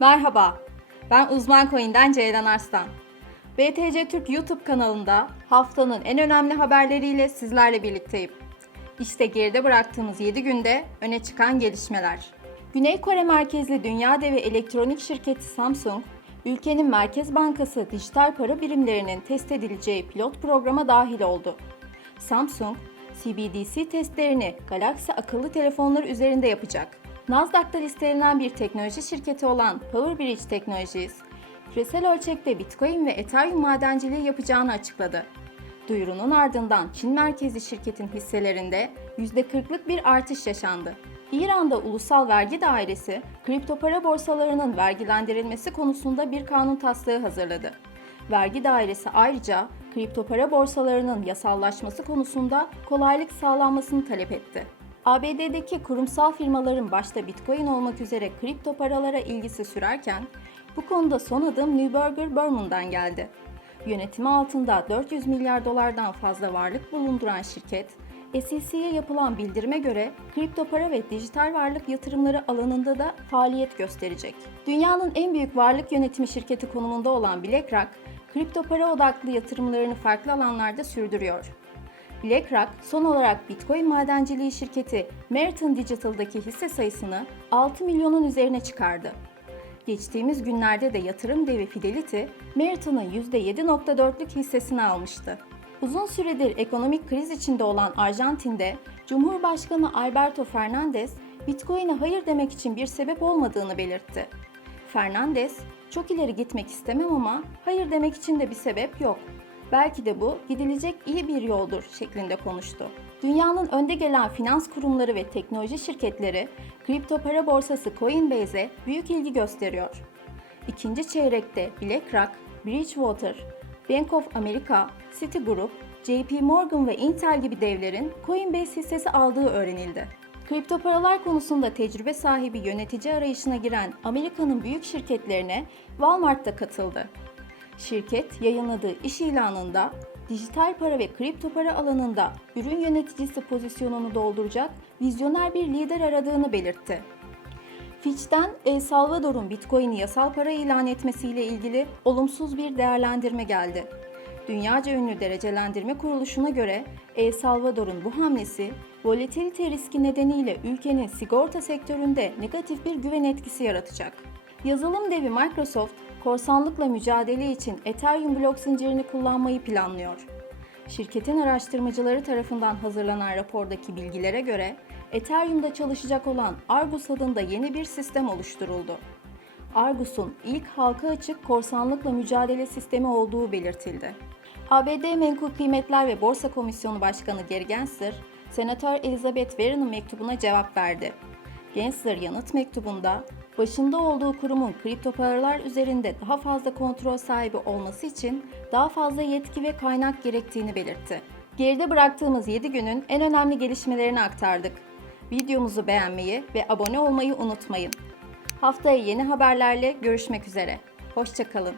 Merhaba, ben Uzman Coin'den Ceylan Arslan. BTC Türk YouTube kanalında haftanın en önemli haberleriyle sizlerle birlikteyim. İşte geride bıraktığımız 7 günde öne çıkan gelişmeler. Güney Kore merkezli dünya devi elektronik şirketi Samsung, ülkenin Merkez Bankası dijital para birimlerinin test edileceği pilot programa dahil oldu. Samsung, CBDC testlerini Galaxy akıllı telefonları üzerinde yapacak. Nasdaq'ta listelenen bir teknoloji şirketi olan PowerBridge Technologies, küresel ölçekte Bitcoin ve Ethereum madenciliği yapacağını açıkladı. Duyurunun ardından Çin merkezli şirketin hisselerinde %40'lık bir artış yaşandı. İran'da Ulusal Vergi Dairesi, kripto para borsalarının vergilendirilmesi konusunda bir kanun taslağı hazırladı. Vergi dairesi ayrıca kripto para borsalarının yasallaşması konusunda kolaylık sağlanmasını talep etti. ABD'deki kurumsal firmaların başta Bitcoin olmak üzere kripto paralara ilgisi sürerken bu konuda son adım Neuberger Berman'dan geldi. Yönetimi altında 400 milyar dolardan fazla varlık bulunduran şirket, SEC'ye yapılan bildirime göre kripto para ve dijital varlık yatırımları alanında da faaliyet gösterecek. Dünyanın en büyük varlık yönetimi şirketi konumunda olan BlackRock, kripto para odaklı yatırımlarını farklı alanlarda sürdürüyor. BlackRock son olarak Bitcoin madenciliği şirketi Marathon Digital'daki hisse sayısını 6 milyonun üzerine çıkardı. Geçtiğimiz günlerde de yatırım devi Fidelity, Marathon'ın %7.4'lük hissesini almıştı. Uzun süredir ekonomik kriz içinde olan Arjantin'de Cumhurbaşkanı Alberto Fernandez, Bitcoin'e hayır demek için bir sebep olmadığını belirtti. Fernandez, çok ileri gitmek istemem ama hayır demek için de bir sebep yok. Belki de bu gidilecek iyi bir yoldur şeklinde konuştu. Dünyanın önde gelen finans kurumları ve teknoloji şirketleri kripto para borsası Coinbase'e büyük ilgi gösteriyor. İkinci çeyrekte BlackRock, Bridgewater, Bank of America, Citigroup, JP Morgan ve Intel gibi devlerin Coinbase hissesi aldığı öğrenildi. Kripto paralar konusunda tecrübe sahibi yönetici arayışına giren Amerika'nın büyük şirketlerine Walmart da katıldı. Şirket yayınladığı iş ilanında dijital para ve kripto para alanında ürün yöneticisi pozisyonunu dolduracak vizyoner bir lider aradığını belirtti. Fitch'ten El Salvador'un Bitcoin'i yasal para ilan etmesiyle ilgili olumsuz bir değerlendirme geldi. Dünyaca ünlü derecelendirme kuruluşuna göre El Salvador'un bu hamlesi volatilite riski nedeniyle ülkenin sigorta sektöründe negatif bir güven etkisi yaratacak. Yazılım devi Microsoft, korsanlıkla mücadele için Ethereum blok zincirini kullanmayı planlıyor. Şirketin araştırmacıları tarafından hazırlanan rapordaki bilgilere göre Ethereum'da çalışacak olan Argus adında yeni bir sistem oluşturuldu. Argus'un ilk halka açık korsanlıkla mücadele sistemi olduğu belirtildi. ABD Menkul Kıymetler ve Borsa Komisyonu Başkanı Gary Gensler, Senatör Elizabeth Warren'ın mektubuna cevap verdi. Gensler yanıt mektubunda, başında olduğu kurumun kripto paralar üzerinde daha fazla kontrol sahibi olması için daha fazla yetki ve kaynak gerektiğini belirtti. Geride bıraktığımız 7 günün en önemli gelişmelerini aktardık. Videomuzu beğenmeyi ve abone olmayı unutmayın. Haftaya yeni haberlerle görüşmek üzere. Hoşçakalın.